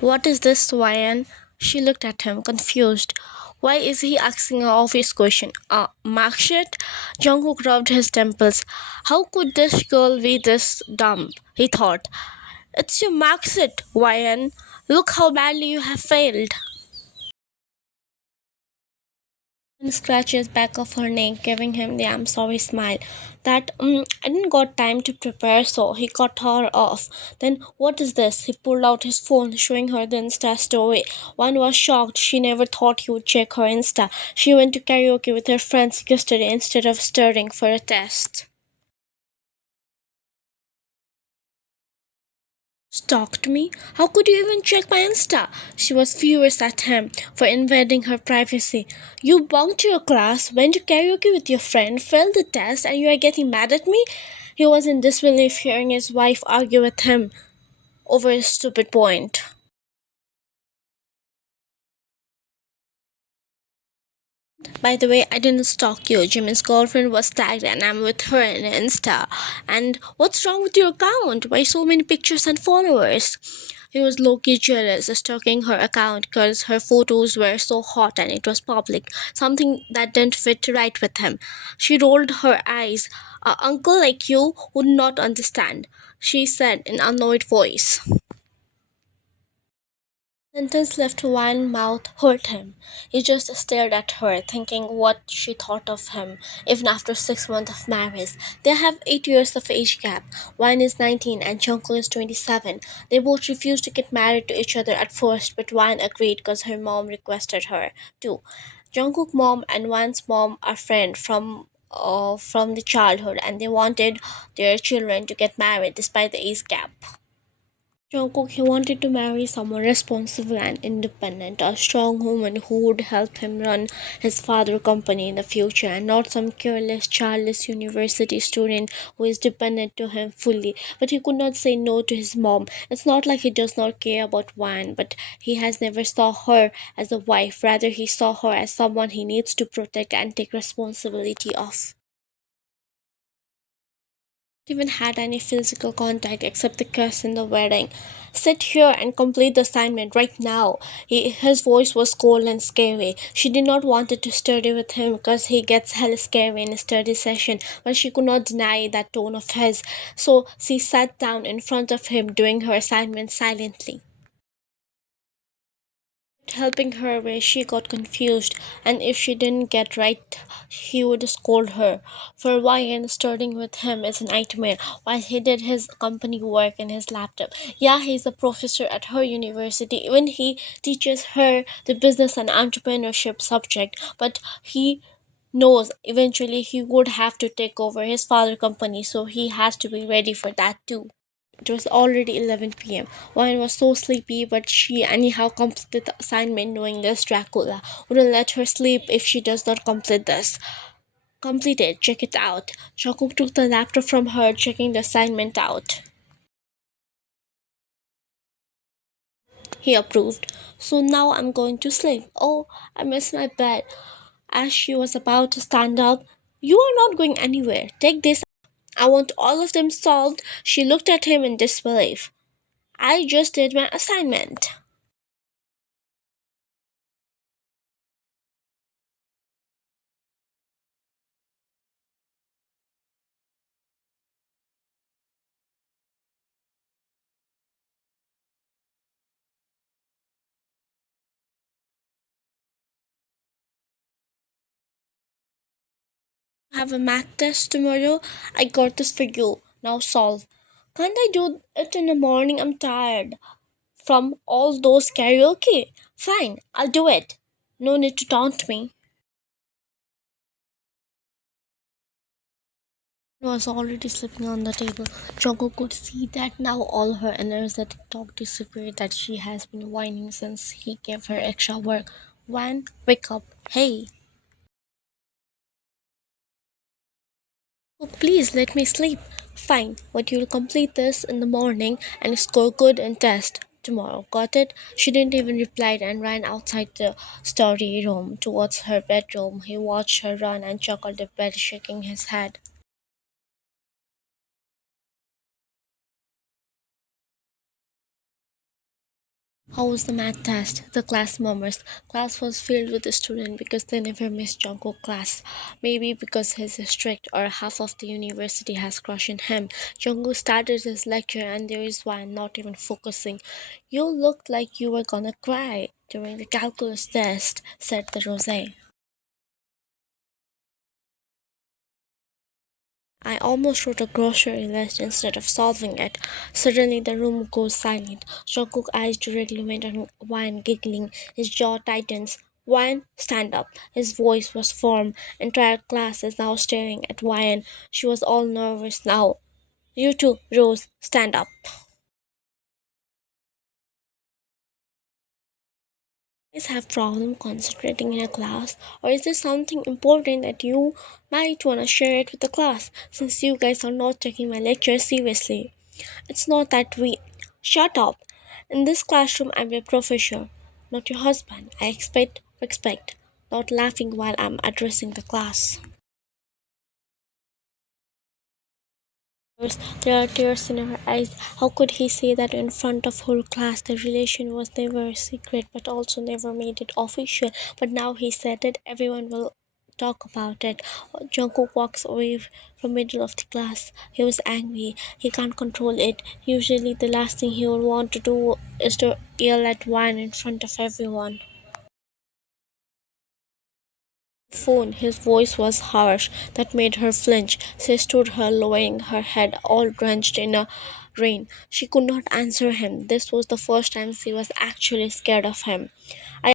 What is this, Ryan? She looked at him, confused. Why is he asking an obvious question? Mark shit? Jungkook rubbed his temples. How could this girl be this dumb? He thought. It's your mark sheet, Ryan. Look how badly you have failed. And scratches back of her neck, giving him the I'm sorry smile. That I didn't got time to prepare, so he cut her off. Then what is this? He pulled out his phone, showing her the Insta story. One was shocked. She never thought he would check her Insta. She went to karaoke with her friends yesterday instead of studying for a test. Stalked me? How could you even check my Insta? She was furious at him for invading her privacy. You bunked your class, went to karaoke with your friend, failed the test, and you are getting mad at me? He was in disbelief hearing his wife argue with him over a stupid point. By the way, I didn't stalk you. Jimin's girlfriend was tagged and I'm with her in Insta. And what's wrong with your account? Why so many pictures and followers? He was low-key jealous, stalking her account because her photos were so hot and it was public, something that didn't fit right with him. She rolled her eyes. A uncle like you would not understand, she said in annoyed voice. Sentence left one mouth hurt him. He just stared at her, thinking what she thought of him, even after 6 months of marriage. They have 8 years of age gap. One is 19 and Jungkook is 27. They both refused to get married to each other at first, but Wan agreed because her mom requested her to. Jungkook mom and Wan's mom are friends from the childhood, and they wanted their children to get married despite the age gap. Jungkook, he wanted to marry someone responsible and independent, a strong woman who would help him run his father company in the future, and not some careless, childless university student who is dependent to him fully. But he could not say no to his mom. It's not like he does not care about Wan, but he has never saw her as a wife. Rather, he saw her as someone he needs to protect and take responsibility of. Even had any physical contact except the kiss in the wedding. Sit here and complete the assignment right now. His voice was cold and scary. She did not want to study with him because he gets hell scary in a study session, but she could not deny that tone of his. So she sat down in front of him doing her assignment silently, helping her where she got confused, and if she didn't get right, he would scold her. For Ryan, starting with him is a nightmare while he did his company work in his laptop. Yeah, he's a professor at her university, even he teaches her the business and entrepreneurship subject, but he knows eventually he would have to take over his father company, so he has to be ready for that too. It was already 11 p.m. Wine was so sleepy, but she anyhow completed the assignment knowing this Dracula wouldn't let her sleep if she does not complete this. Complete it, check it out. Jungkook took the laptop from her, checking the assignment out. He approved. So now I'm going to sleep. Oh, I missed my bed. As she was about to stand up, you are not going anywhere. Take this. I want all of them solved. She looked at him in disbelief. I just did my assignment. Have a math test tomorrow. I got this for you. Now solve. Can't I do it in the morning? I'm tired from all those karaoke. Fine, I'll do it. No need to taunt me. Was already sleeping on the table. Choco could see that now all her energetic talk disappeared, that she has been whining since he gave her extra work. Van, wake up. Hey. Oh, please let me sleep. Fine, but you'll complete this in the morning and score good in test tomorrow. Got it? She didn't even reply and ran outside the study room towards her bedroom. He watched her run and chuckled at bed, shaking his head. How was the math test? The class murmurs. Class was filled with the students because they never missed Jungkook class. Maybe because he's strict or half of the university has crush on him. Jungkook started his lecture and there is one not even focusing. You looked like you were gonna cry during the calculus test, said the Rose. I almost wrote a grocery list instead of solving it. Suddenly the room goes silent. Jungkook's eyes directly went on Wine, giggling. His jaw tightens. Wine, stand up. His voice was firm. Entire class is now staring at Wine. She was all nervous now. You too, Rose, stand up. Guys have problem concentrating in a class, or is there something important that you might want to share it with the class since you guys are not taking my lecture seriously? It's not that we shut up. In this classroom, I'm a professor, not your husband. I expect respect, not laughing while I'm addressing the class. There are tears in her eyes. How could he say that in front of whole class? The relation was never a secret, but also never made it official. But now he said it. Everyone will talk about it. Jungkook walks away from middle of the class. He was angry. He can't control it. Usually, the last thing he would want to do is to yell at one in front of everyone. Phone. His voice was harsh, that made her flinch. She stood her lowering her head, all drenched in a rain. She could not answer him. This was the first time she was actually scared of him. I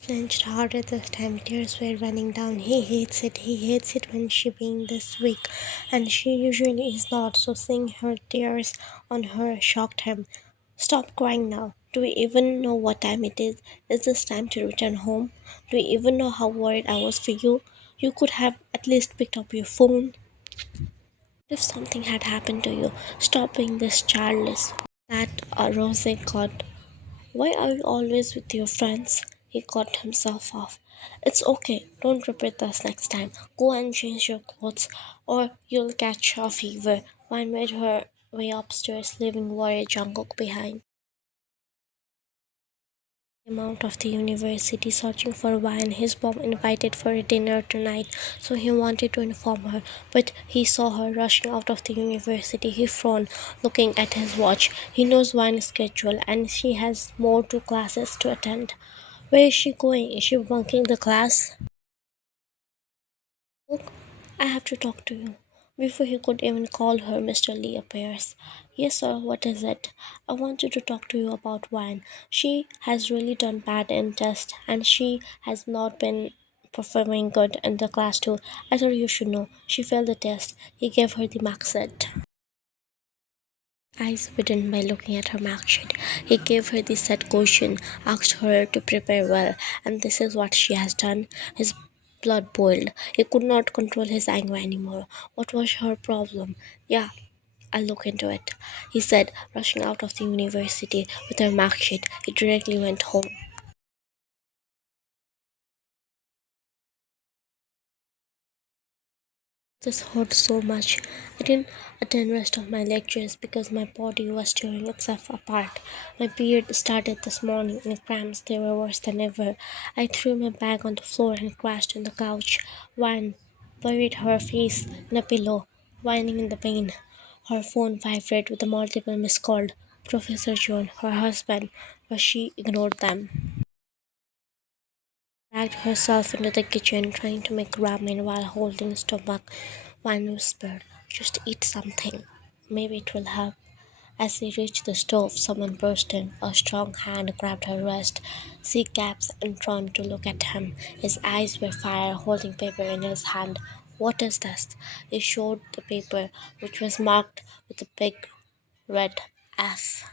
flinched harder this time. Tears were running down. He hates it. He hates it when she being this weak, and she usually is not. So seeing her tears on her shocked him. Stop crying now. Do we even know what time it is? Is this time to return home? Do we even know how worried I was for you? You could have at least picked up your phone. If something had happened to you, stop being this childless. That Rose got. Why are you always with your friends? He cut himself off. It's okay. Don't repeat this next time. Go and change your clothes, or you'll catch a fever. One made her way upstairs, leaving worried Jungkook behind. Came out of the university searching for wine. His mom invited for a dinner tonight, so he wanted to inform her. But he saw her rushing out of the university. He frowned, looking at his watch. He knows wine's schedule, and she has more two classes to attend. Where is she going? Is she bunking the class? Look, I have to talk to you. Before he could even call her, Mr. Lee appears. Yes, sir, what is it? I wanted to talk to you about wine. She has really done bad in test and she has not been performing good in the class too. I thought you should know. She failed the test. He gave her the mark set. Eyes widened by looking at her mark sheet. He gave her the set question, asked her to prepare well, and this is what she has done. His blood boiled. He could not control his anger anymore. What was her problem? Yeah, I'll look into it, he said, rushing out of the university with her mark sheet. He directly went home. This hurt so much. I didn't attend rest of my lectures because my body was tearing itself apart. My period started this morning and cramps they were worse than ever. I threw my bag on the floor and crashed on the couch. One buried her face in a pillow, whining in the pain. Her phone vibrated with a multiple missed call. Professor John, her husband, but she ignored them. Dragged herself into the kitchen, trying to make ramen while holding stomach. One whispered, just eat something. Maybe it will help. As he reached the stove, someone burst in. A strong hand grabbed her wrist. She gasped and turned to look at him. His eyes were fire, holding paper in his hand. What is this? He showed the paper, which was marked with a big red F.